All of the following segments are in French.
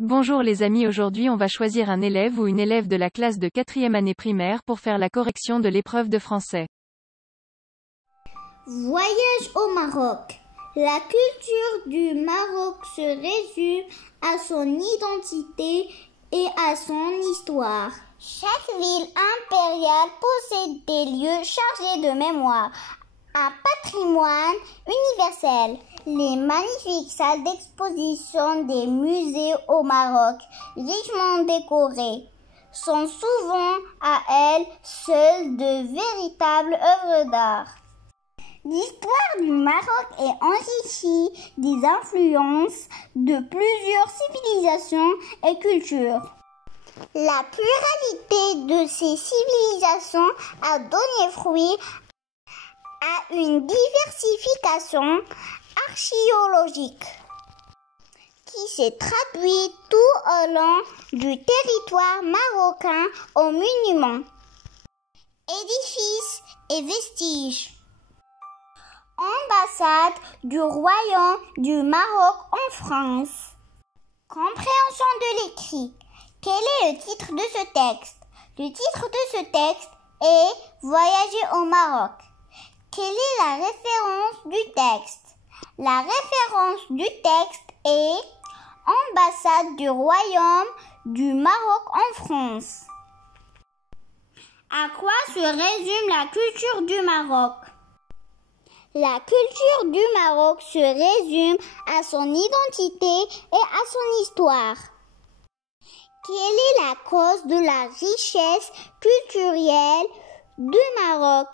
Bonjour les amis, aujourd'hui on va choisir un élève ou une élève de la classe de 4e année primaire pour faire la correction de l'épreuve de français. Voyage au Maroc. La culture du Maroc se résume à son identité et à son histoire. Chaque ville impériale possède des lieux chargés de mémoire, un patrimoine universel. Les magnifiques salles d'exposition des musées au Maroc, richement décorées, sont souvent à elles seules de véritables œuvres d'art. L'histoire du Maroc est enrichie des influences de plusieurs civilisations et cultures. La pluralité de ces civilisations a donné fruit à une diversification archéologique qui s'est traduite tout au long du territoire marocain aux monuments, édifices et vestiges. Ambassade du Royaume du Maroc en France. Compréhension de l'écrit. Quel est le titre de ce texte? Le titre de ce texte est Voyager au Maroc. Quelle est la référence du texte? La référence du texte est Ambassade du Royaume du Maroc en France. À quoi se résume la culture du Maroc? La culture du Maroc se résume à son identité et à son histoire. Quelle est la cause de la richesse culturelle du Maroc?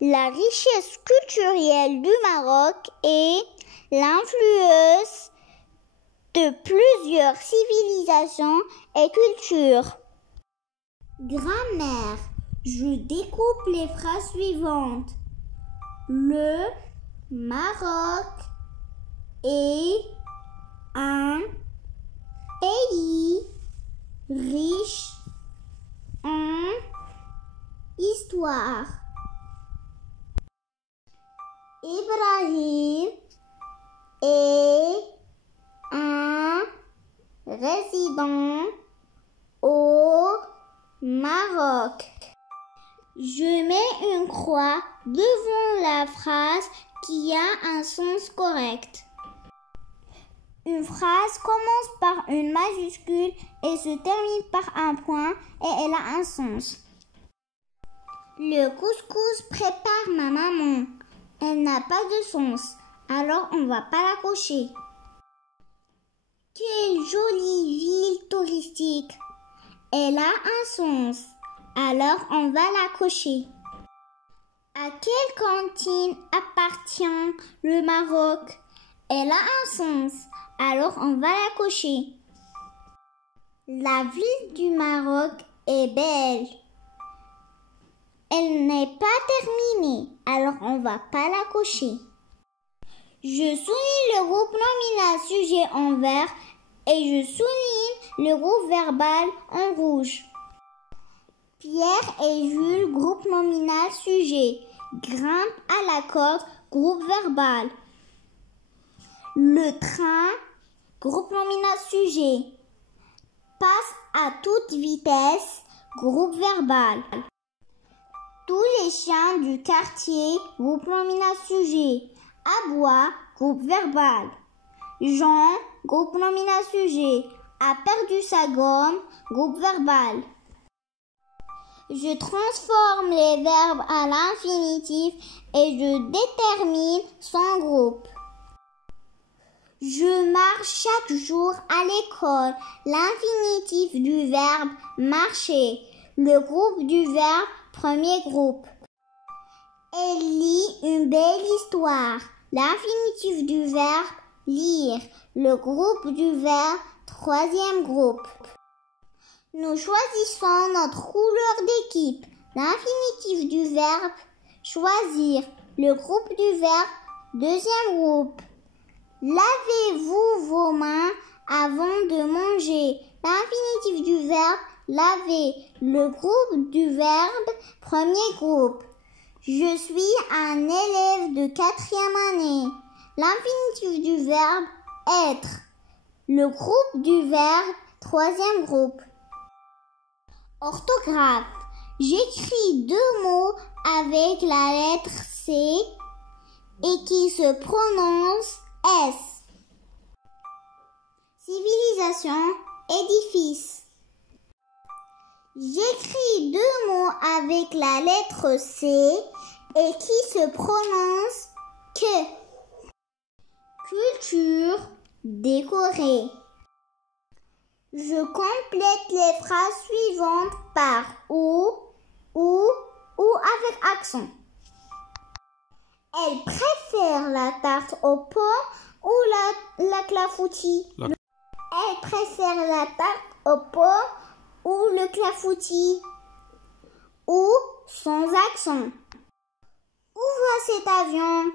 La richesse culturelle du Maroc est l'influence de plusieurs civilisations et cultures. Grammaire. Je découpe les phrases suivantes. Le Maroc est un pays riche en histoire. Ibrahim est un résident au Maroc. Je mets une croix devant la phrase qui a un sens correct. Une phrase commence par une majuscule et se termine par un point et elle a un sens. Le couscous prépare ma maman. Elle n'a pas de sens, alors on va pas la cocher. Quelle jolie ville touristique. Elle a un sens, alors on va la cocher. À quelle cantine appartient le Maroc? Elle a un sens, alors on va la cocher. La ville du Maroc est belle. Elle n'est pas terminée, alors on va pas la cocher. Je souligne le groupe nominal sujet en vert et je souligne le groupe verbal en rouge. Pierre et Jules, groupe nominal sujet. Grimpe à la corde, groupe verbal. Le train, groupe nominal sujet. Passe à toute vitesse, groupe verbal. Tous les chiens du quartier, groupe nominal sujet. Aboie, groupe verbal. Jean, groupe nominal sujet. A perdu sa gomme, groupe verbal. Je transforme les verbes à l'infinitif et je détermine son groupe. Je marche chaque jour à l'école. L'infinitif du verbe marcher. Le groupe du verbe premier groupe. Elle lit une belle histoire. L'infinitif du verbe lire. Le groupe du verbe troisième groupe. Nous choisissons notre couleur d'équipe. L'infinitif du verbe choisir. Le groupe du verbe deuxième groupe. Lavez-vous vos mains avant de manger. L'infinitif du verbe laver. Le groupe du verbe premier groupe. Je suis un élève de 4e année. L'infinitif du verbe être. Le groupe du verbe, troisième groupe. Orthographe. J'écris deux mots avec la lettre C et qui se prononce S. Civilisation, édifice. J'écris deux mots avec la lettre C et qui se prononce que. Culture, décorée. Je complète les phrases suivantes par ou avec accent. Elle préfère la tarte aux pommes ou la clafoutis. Elle préfère la tarte aux pommes ou le clafoutis. Ou sans accent. Où va cet avion?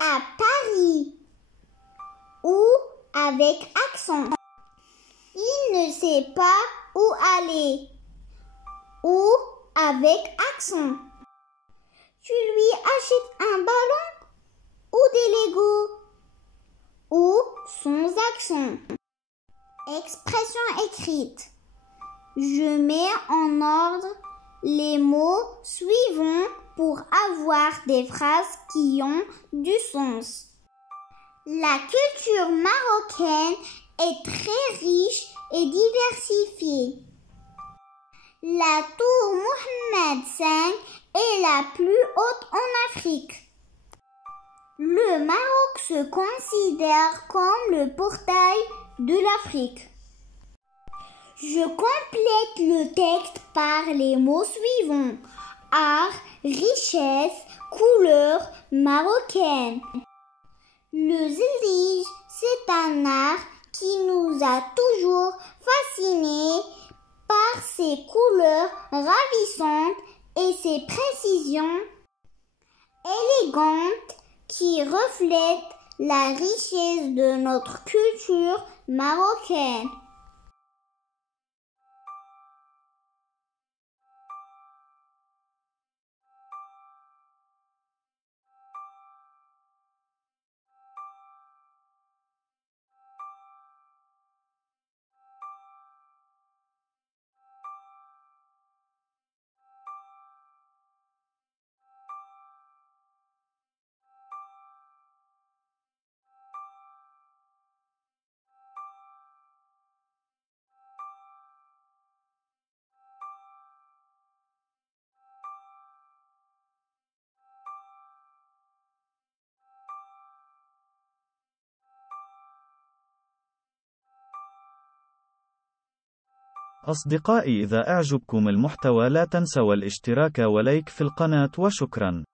À Paris. Ou avec accent. Il ne sait pas où aller. Ou avec accent. Tu lui achètes un ballon ou des Legos? Ou sans accent. Expression écrite. Je mets en ordre les mots suivants pour avoir des phrases qui ont du sens. La culture marocaine est très riche et diversifiée. La tour Mohammed V est la plus haute en Afrique. Le Maroc se considère comme le portail de l'Afrique. Je complète le texte par les mots suivants. Art, richesse, couleur marocaine. Le zélige, c'est un art qui nous a toujours fascinés par ses couleurs ravissantes et ses précisions élégantes qui reflètent la richesse de notre culture marocaine. أصدقائي، إذا أعجبكم المحتوى لا تنسوا الاشتراك ولايك في القناة وشكرا.